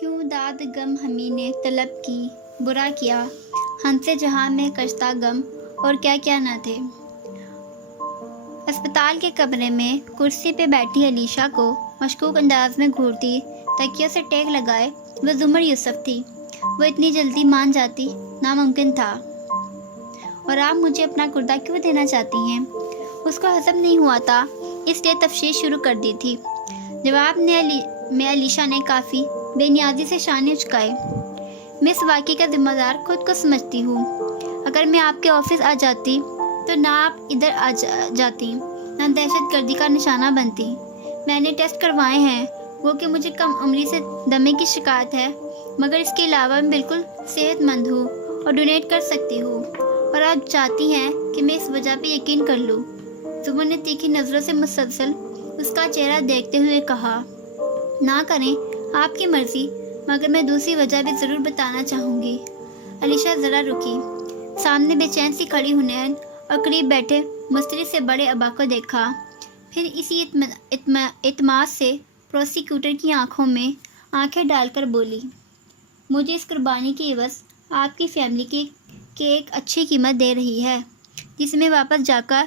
کیوں داد غم ہمی نے طلب کی، برا کیا ہنسے جہاں میں کشتا غم، اور کیا کیا نہ تھے۔ اسپتال کے کمرے میں کرسی پہ بیٹھی علیشا کو مشکوک انداز میں گھورتی تکیوں سے ٹیک لگائے وہ زمر یوسف تھی۔ وہ اتنی جلدی مان جاتی ناممکن تھا۔ اور آپ مجھے اپنا کردہ کیوں دینا چاہتی ہیں؟ اس کو ہضم نہیں ہوا تھا، اس لیے تفتیش شروع کر دی تھی۔ جواب میں علیشا نے کافی بے نیازی سے شانے اچکائے۔ میں اس واقعے کا ذمہ دار خود کو سمجھتی ہوں۔ اگر میں آپ کے آفس آ جاتی تو نہ آپ ادھر آ جاتی، نہ دہشت گردی کا نشانہ بنتی۔ میں نے ٹیسٹ کروائے ہیں، وہ کہ مجھے کم عمری سے دمے کی شکایت ہے، مگر اس کے علاوہ میں بالکل صحت مند ہوں اور ڈونیٹ کر سکتی ہوں، اور آپ چاہتی ہیں کہ میں اس وجہ پہ یقین کر لوں۔ زمر نے تیکھی نظروں سے مسلسل اس کا چہرہ دیکھتے ہوئے کہا، نہ کریں، آپ کی مرضی، مگر میں دوسری وجہ بھی ضرور بتانا چاہوں گی۔ علیشا ذرا رکی، سامنے بے چین سی کھڑی حنین اور قریب بیٹھے مستری سے بڑے ابا کو دیکھا، پھر اسی اعتماد سے پروسیکیوٹر کی آنکھوں میں آنکھیں ڈال کر بولی، مجھے اس قربانی کی عوض آپ کی فیملی کی ایک اچھی قیمت دے رہی ہے، جسے میں واپس جا کر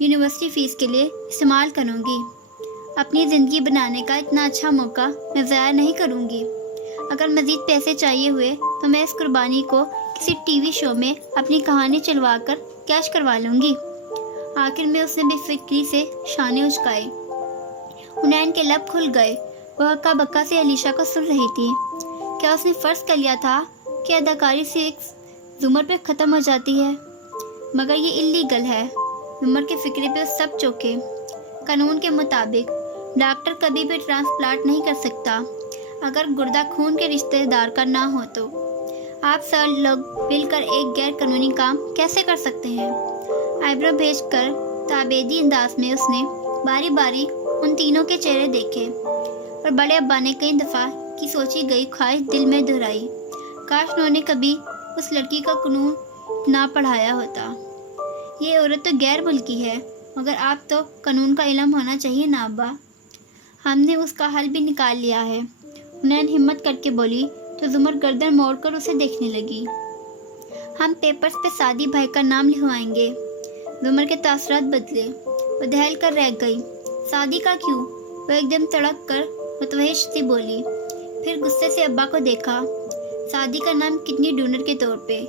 یونیورسٹی فیس کے لیے استعمال کروں گی۔ اپنی زندگی بنانے کا اتنا اچھا موقع میں ضائع نہیں کروں گی۔ اگر مزید پیسے چاہیے ہوئے تو میں اس قربانی کو کسی ٹی وی شو میں اپنی کہانی چلوا کر کیش کروا لوں گی۔ آخر میں اس نے بے فکری سے شانے اچکائے۔ حنین کے لب کھل گئے، وہ ہکا بکا سے علیشا کو سن رہی تھی۔ کیا اس نے فرض کر لیا تھا کہ اداکاری سے ایک زمر پہ ختم ہو جاتی ہے؟ مگر یہ اللیگل ہے۔ زمر کے فکرے پہ سب چوکے۔ قانون کے مطابق ڈاکٹر کبھی بھی ٹرانسپلانٹ نہیں کر سکتا اگر گردہ خون کے رشتہ دار کا نہ ہو تو۔ آپ سب لوگ مل کر ایک غیر قانونی کام کیسے کر سکتے ہیں؟ آئیبرو بھیج کر تابیدی انداز میں اس نے باری باری ان تینوں کے چہرے دیکھے، اور بڑے ابا نے کئی دفعہ کی سوچی گئی خواہش دل میں دہرائی، کاش انہوں نے کبھی اس لڑکی کا قانون نہ پڑھایا ہوتا۔ یہ عورت تو غیر ملکی ہے، مگر آپ تو قانون کا علم ہونا چاہیے نا ابا۔ ہم نے اس کا حل بھی نکال لیا ہے، حنین ہمت کر کے بولی تو زمر گردن موڑ کر اسے دیکھنے لگی۔ ہم پیپرز پہ سعدی بھائی کا نام لکھوائیں گے۔ زمر کے تاثرات بدلے، وہ دہل کر رہ گئی۔ سعدی کا کیوں؟ وہ ایک دم تڑپ کر متوحش سی بولی، پھر غصے سے ابا کو دیکھا۔ سعدی کا نام کڈنی ڈونر کے طور پہ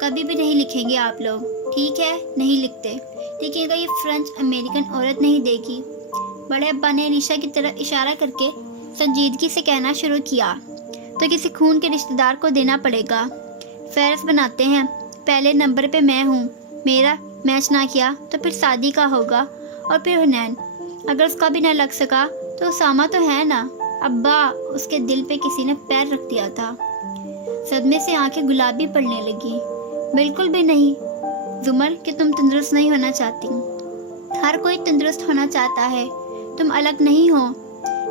کبھی بھی نہیں لکھیں گے آپ لوگ، ٹھیک ہے؟ نہیں لکھتے، لیکن اگر یہ فرینچ امریکن عورت نہیں دیکھی۔ بڑے ابا نے علیشا کی طرف اشارہ کر کے سنجیدگی سے کہنا شروع کیا، تو کسی خون کے رشتہ دار کو دینا پڑے گا۔ فہرست بناتے ہیں، پہلے نمبر پہ میں ہوں، میرا میچ نہ کیا تو پھر سعدی کا ہوگا، اور پھر حنین۔ اگر اس کا بھی نہ لگ سکا تو اسامہ تو ہے نا۔ ابا، اس کے دل پہ کسی نے پیر رکھ دیا تھا۔ صدمے سے آنکھیں گلابی پڑنے لگی۔ بالکل بھی نہیں زمر کہ تم تندرست نہیں ہونا چاہتی۔ ہر کوئی تندرست ہونا چاہتا ہے، تم الگ نہیں ہو،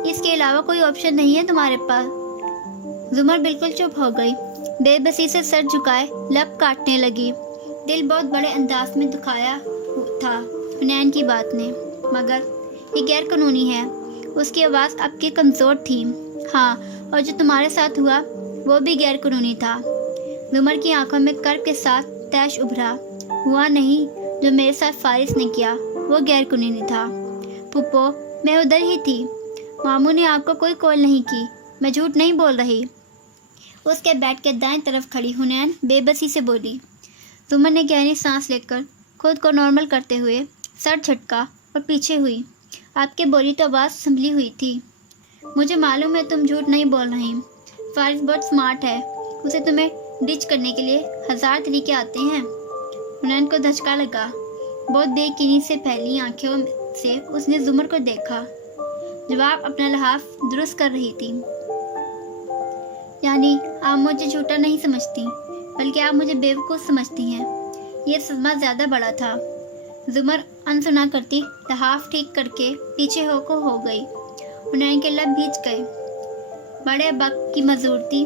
اس کے علاوہ کوئی آپشن نہیں ہے تمہارے پاس۔ زمر بالکل چپ ہو گئی، بے بسی سے سر جھکائے لب کاٹنے لگی۔ دل بہت بڑے انداز میں دکھایا تھا حنین کی بات نے، مگر یہ غیر قانونی ہے۔ اس کی آواز اب کی کمزور تھی۔ ہاں، اور جو تمہارے ساتھ ہوا وہ بھی غیر قانونی تھا۔ زمر کی آنکھوں میں کرب کے ساتھ تیش ابھرا۔ ہوا نہیں، جو میرے ساتھ فارس نے کیا وہ غیر قانونی تھا۔ پھپھو، میں ادھر ہی تھی، ماموں نے آپ کو کوئی کال نہیں کی، میں جھوٹ نہیں بول رہی۔ اس کے بیڈ کے دائیں طرف کھڑی حنین بے بسی سے بولی۔ زمر نے گہری سانس لے کر خود کو نارمل کرتے ہوئے سر جھٹکا اور پیچھے ہوئی۔ آپ کے بولی تو آواز سنبھلی ہوئی تھی۔ مجھے معلوم ہے تم جھوٹ نہیں بول رہی، فارس بہت سمارٹ ہے، اسے تمہیں ڈچ کرنے کے لیے 1000 طریقے آتے ہیں۔ حنین کو دھچکا لگا، بہت بے یقینی سے پھیلی آنکھوں سے اس نے زمر کو دیکھا۔ جواب اپنا لحاظ درست کر رہی تھی۔ یعنی آپ مجھے جھوٹا نہیں سمجھتی، بلکہ آپ مجھے بیوقوف سمجھتی ہیں۔ یہ صدمہ زیادہ بڑا تھا۔ زمر انسنا کرتی لحاظ ٹھیک کر کے پیچھے ہو گئی۔ حنین کے لب بھیج گئے۔ بڑے ابا کی مزورتی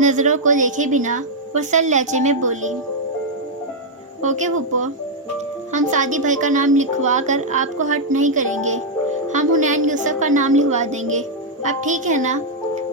نظروں کو دیکھے بنا وہ سر لہجے میں بولی، اوکے پھپھو، ہم سعدی بھائی کا نام لکھوا کر آپ کو ہرٹ نہیں کریں گے، ہم حنین یوسف کا نام لکھوا دیں گے، اب ٹھیک ہے نا؟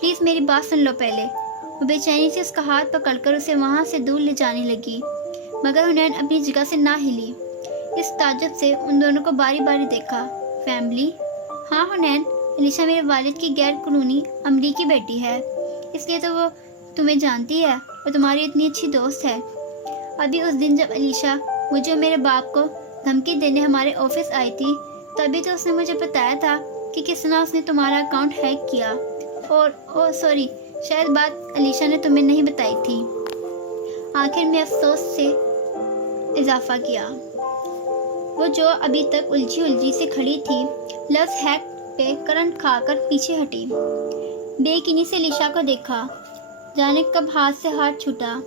پلیز میری بات سن لو پہلے۔ وہ بے چینی سے اس کا ہاتھ پکڑ کر اسے وہاں سے دور لے جانے لگی، مگر حنین اپنی جگہ سے نہ ہلی۔ اس تعجب سے ان دونوں کو باری باری دیکھا۔ فیملی؟ ہاں حنین، علیشا میرے والد کی غیر قانونی امریکی بیٹی ہے، اس لیے تو وہ تمہیں جانتی ہے اور تمہاری اتنی اچھی دوست ہے۔ ابھی اس دن جب علیشا مجھے اور میرے باپ کو دھمکی دینے ہمارے آفس آئی تھی، تبھی تو اس نے مجھے بتایا تھا کہ کس طرح اس نے تمہارا اکاؤنٹ ہیک کیا، اور سوری، شاید بات علیشا نے تمہیں نہیں بتائی تھی۔ آخر میں افسوس سے اضافہ کیا۔ وہ جو ابھی تک الجھی سے کھڑی تھی، لفظ ہیک پہ کرنٹ کھا کر پیچھے ہٹی۔ بے یقینی سے علیشا کو دیکھا، جانے کب ہاتھ سے ہاتھ چھوٹا۔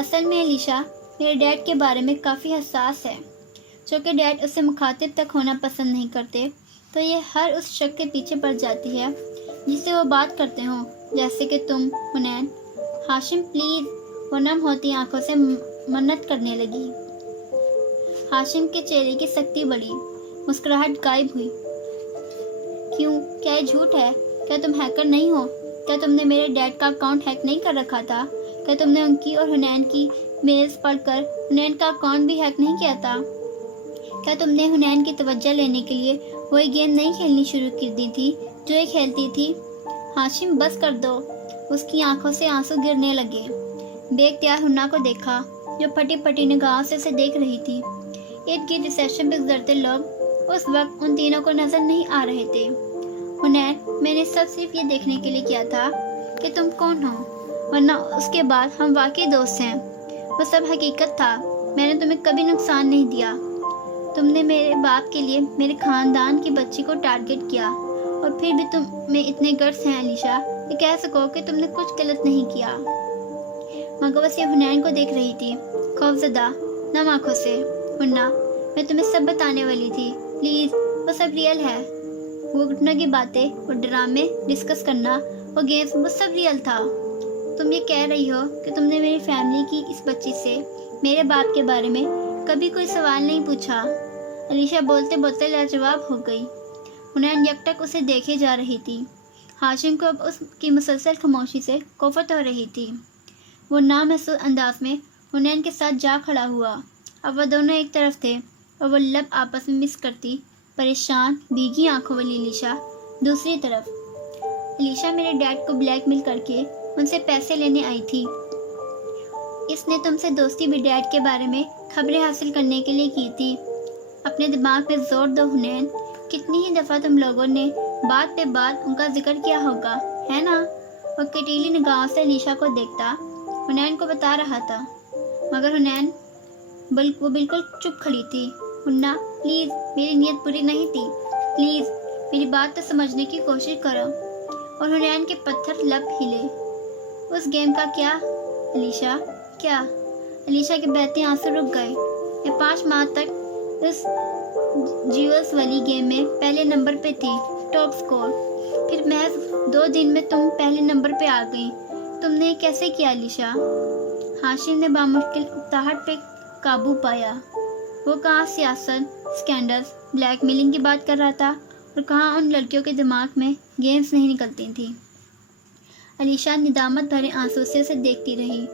اصل میں علیشا میرے ڈیڈ کے بارے میں کافی حساس ہے۔ چونکہ ڈیڈ اسے مخاطب تک ہونا پسند نہیں کرتے، تو یہ ہر اس شخص کے پیچھے پڑ جاتی ہے جس سے وہ بات کرتے ہوں، جیسے کہ تم، حنین۔ ہاشم پلیز، وہ نم ہوتی آنکھوں سے منت کرنے لگی۔ ہاشم کے چہرے کی سختی بڑھی، مسکراہٹ غائب ہوئی۔ کیوں؟ کیا یہ جھوٹ ہے؟ کیا تم ہیکر نہیں ہو؟ کیا تم نے میرے ڈیڈ کا اکاؤنٹ ہیک نہیں کر رکھا تھا؟ کیا تم نے ان کی اور حنین کی میلز پڑھ کر حنین کا اکاؤنٹ بھی ہیک نہیں کیا تھا؟ کیا تم نے حنین کی توجہ لینے کے لیے وہی گیم نہیں کھیلنی شروع کر دی تھی جو یہ کھیلتی تھی؟ ہاشم بس کر دو۔ اس کی آنکھوں سے آنسو گرنے لگے۔ بے اختیار حنا کو دیکھا جو پھٹی پھٹی نگاہوں سے اسے دیکھ رہی تھی۔ ارد گرد ریسیپشن پہ گزرتے لوگ اس وقت ان تینوں کو نظر نہیں آ رہے تھے۔ حنین، میں نے سب صرف یہ دیکھنے کے لیے کیا تھا کہ تم کون ہو، ورنہ اس کے بعد ہم واقعی دوست ہیں۔ وہ سب حقیقت تھا، میں نے تمہیں کبھی نقصان نہیں دیا۔ تم نے میرے باپ کے لیے میرے خاندان کی بچی کو ٹارگٹ کیا، اور پھر بھی تم میں اتنے گٹس ہیں علیشا کہ کہہ سکو کہ تم نے کچھ غلط نہیں کیا۔ مگر وہ صرف حنین کو دیکھ رہی تھی، خوفزدہ نم آنکھوں سے۔ حنا، میں تمہیں سب بتانے والی تھی، پلیز، وہ سب ریئل ہے۔ وہ گھٹنوں کی باتیں، وہ ڈرامے ڈسکس کرنا، وہ گیمز، وہ سب ریئل تھا۔ تم یہ کہہ رہی ہو کہ تم نے میری فیملی کی اس بچی سے میرے باپ کے بارے میں کبھی کوئی سوال نہیں پوچھا؟ علیشا بولتے بولتے لاجواب ہو گئی۔ حنین یکٹک اسے دیکھے جا رہی تھی۔ ہاشم کو اب اس کی مسلسل خاموشی سے کوفت ہو رہی تھی۔ وہ نامحسوس انداز میں حنین کے ساتھ جا کھڑا ہوا۔ اب وہ دونوں ایک طرف تھے اور وہ لب آپس میں مس کرتی، پریشان بھیگی آنکھوں والی علیشا دوسری طرف۔ علیشا میرے ڈیڈ کو بلیک میل کر کے ان سے پیسے لینے آئی تھی۔ اس نے تم سے دوستی بھی ڈیڈ کے بارے میں خبریں حاصل کرنے کے لیے کی تھی۔ اپنے دماغ پہ زور دو حنین، کتنی ہی دفعہ تم لوگوں نے بات پہ بات ان کا ذکر کیا ہوگا، ہے نا؟ وہ کٹیلی نگاہوں سے علیشا کو دیکھتا حنین کو بتا رہا تھا، مگر حنین وہ بالکل چپ کھڑی تھی۔ حنا، پلیز، میری نیت بری نہیں تھی، پلیز میری بات تو سمجھنے کی کوشش کرو۔ اور حنین کے پتھر لب ہلے۔ اس گیم کا کیا علیشا؟ کیا؟ علیشا کے بہتے آنسو رک گئے۔ میں 5 ماہ تک اس جیولز والی گیم میں پہلے نمبر پہ تھی، ٹاپ سکور۔ پھر محض 2 دن میں تم پہلے نمبر پہ آ گئی۔ تم نے کیسے کیا علیشا؟ ہاشم نے بامشکل اکتاہٹ پہ قابو پایا۔ وہ کہاں سیاست، سکینڈلز، بلیک میلنگ کی بات کر رہا تھا، اور کہاں ان لڑکیوں کے دماغ میں گیمز نہیں نکلتی تھیں۔ علیشا ندامت بھرے آنسو سے اسے دیکھتی رہی۔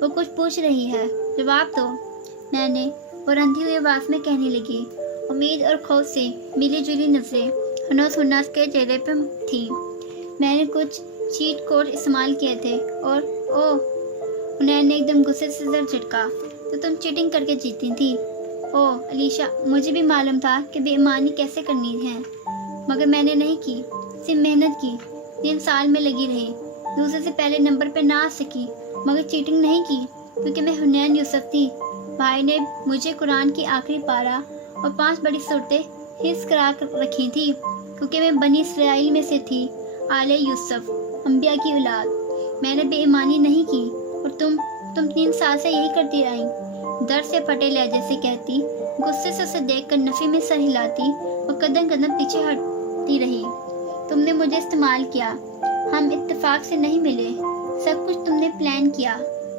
وہ کچھ پوچھ رہی ہے، جواب دو، میں نے، اور اندھی ہوئی آواز میں کہنے لگی۔ امید اور خوف سے ملی جلی نظریں ہنوز حنا کے چہرے پہ تھیں۔ میں نے کچھ چیٹ کوڈ استعمال کیے تھے، اور حنین نے ایک دم غصے سے سر جھٹکا، تو تم چیٹنگ کر کے جیتی تھی۔ علیشا، مجھے بھی معلوم تھا کہ بے ایمانی کیسے کرنی ہے، مگر میں نے نہیں کی، صرف محنت کی، 3 سال میں لگی رہی، دوسرے سے پہلے نمبر پہ نہ آ سکی، مگر چیٹنگ نہیں کی، کیونکہ میں حنین یوسف تھی۔ بھائی نے مجھے قرآن کی آخری پارہ اور 5 بڑی صورتیں حفظ کرا رکھی تھی، کیونکہ میں بنی اسرائیل میں سے تھی، آل یوسف، انبیاء کی اولاد۔ میں نے بے ایمانی نہیں کی، اور تم 3 سال سے یہی کرتی رہی، درد سے پھٹے لہجے سے کہتی، غصے سے اسے دیکھ کر نفی میں سر ہلاتی اور قدم قدم پیچھے ہٹتی رہی۔ تم نے مجھے استعمال کیا، ہم اتفاق سے نہیں ملے، سب کچھ تم نے پلان کیا۔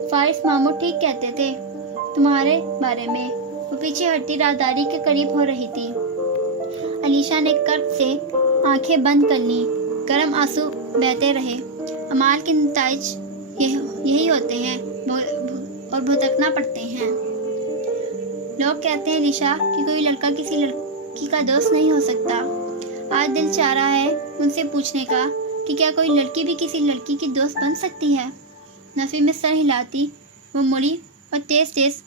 فارس ماموں ٹھیک کہتے تھے تمہارے بارے میں۔ وہ پیچھے ہٹتی راہداری کے قریب ہو رہی تھی۔ علیشا نے کرب سے آنکھیں بند کر لیں، گرم آنسو بہتے رہے۔ اعمال کے نتائج یہی ہوتے ہیں اور بھٹکنا پڑتے ہیں۔ لوگ کہتے ہیں علیشا کہ کوئی لڑکا کسی لڑکی کا دوست نہیں ہو سکتا۔ آج دل چاہ رہا ہے ان سے پوچھنے کا کہ کیا کوئی لڑکی بھی کسی لڑکی کی دوست بن سکتی ہے؟ نفی میں سر ہلاتی وہ مڑی اور تیز تیز